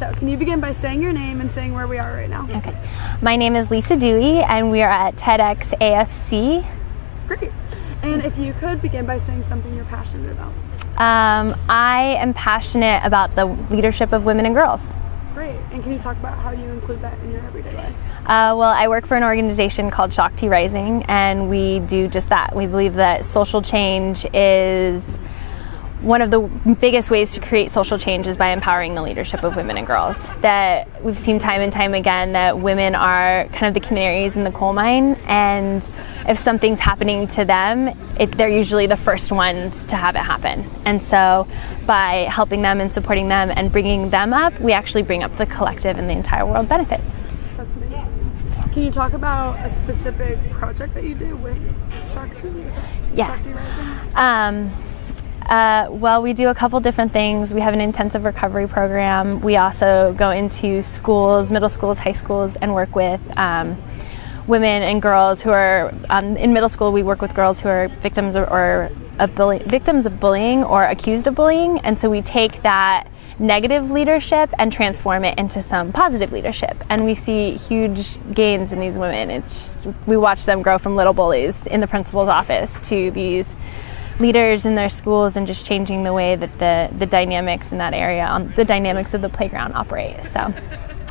So can you begin by saying your name and saying where we are right now? Okay. My name is Lisa Dewey, and we are at TEDx AFC. Great. And if you could begin by saying something you're passionate about. I am passionate about the leadership of women and girls. Great. And can you talk about how you include that in your everyday life? Well, I work for an organization called Shakti Rising, and we do just that. We believe that social change is one of the biggest ways to create social change is by empowering the leadership of women and girls. That we've seen time and time again that women are kind of the canaries in the coal mine, and if something's happening to them, they're usually the first ones to have it happen. And so by helping them and supporting them and bringing them up, we actually bring up the collective and the entire world benefits. That's amazing. Can you talk about a specific project that you do with Shakti? Yeah. Shakti Rising? Well, we do a couple different things. We have an intensive recovery program. We also go into schools, middle schools, high schools, and work with women and girls who are, in middle school we work with girls who are victims of bullying or accused of bullying, and so we take that negative leadership and transform it into some positive leadership, and we see huge gains in these women. It's just, we watch them grow from little bullies in the principal's office to these leaders in their schools, and just changing the way that the dynamics in that area, the dynamics of the playground operate. So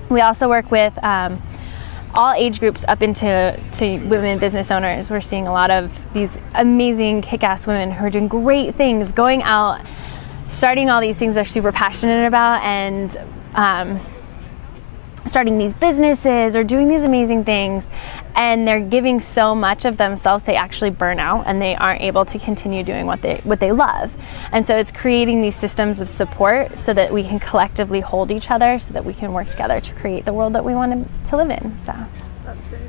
we also work with all age groups up into women business owners. We're seeing a lot of these amazing kick-ass women who are doing great things, going out, starting all these things they're super passionate about, and starting these businesses or doing these amazing things, and they're giving so much of themselves they actually burn out and they aren't able to continue doing what they love. And so it's creating these systems of support so that we can collectively hold each other, so that we can work together to create the world that we want to live in. So that's great.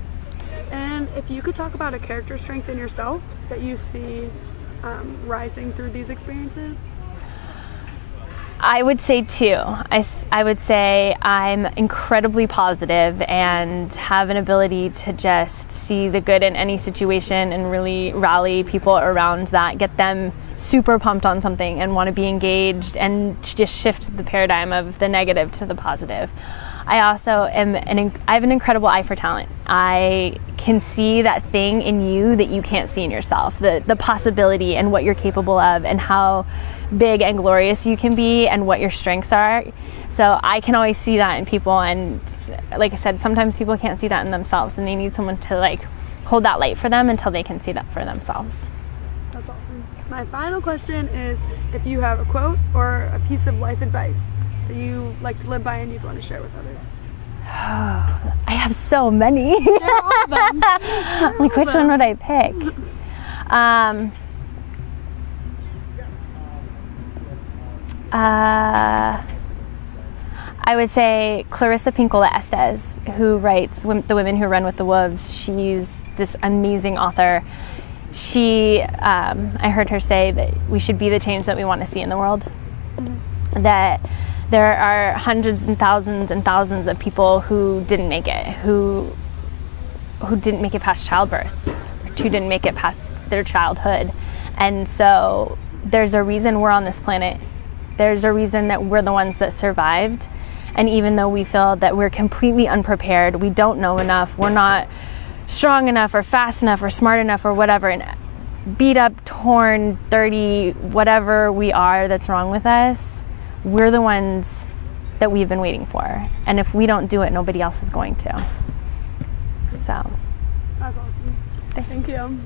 And if you could talk about a character strength in yourself that you see rising through these experiences. I would say two. I would say I'm incredibly positive and have an ability to just see the good in any situation and really rally people around that, get them super pumped on something and want to be engaged, and just shift the paradigm of the negative to the positive. I also I have an incredible eye for talent. I can see that thing in you that you can't see in yourself, the possibility and what you're capable of and how big and glorious you can be and what your strengths are. So I can always see that in people, and like I said, sometimes people can't see that in themselves, and they need someone to hold that light for them until they can see that for themselves. That's awesome. My final question is if you have a quote or a piece of life advice that you like to live by and you'd want to share with others. I have so many. Share all of them. Like, which one would I pick? I would say Clarissa Pinkola Estes, who writes The Women Who Run with the Wolves. She's this amazing author. I heard her say that we should be the change that we want to see in the world. Mm-hmm. That there are hundreds and thousands of people who didn't make it, who didn't make it past childbirth, who didn't make it past their childhood. And so there's a reason we're on this planet. There's a reason that we're the ones that survived. And even though we feel that we're completely unprepared, we don't know enough, we're not strong enough or fast enough or smart enough or whatever, and beat up, torn, dirty, whatever we are that's wrong with us, we're the ones that we've been waiting for. And if we don't do it, nobody else is going to. So. That's awesome. Thank you.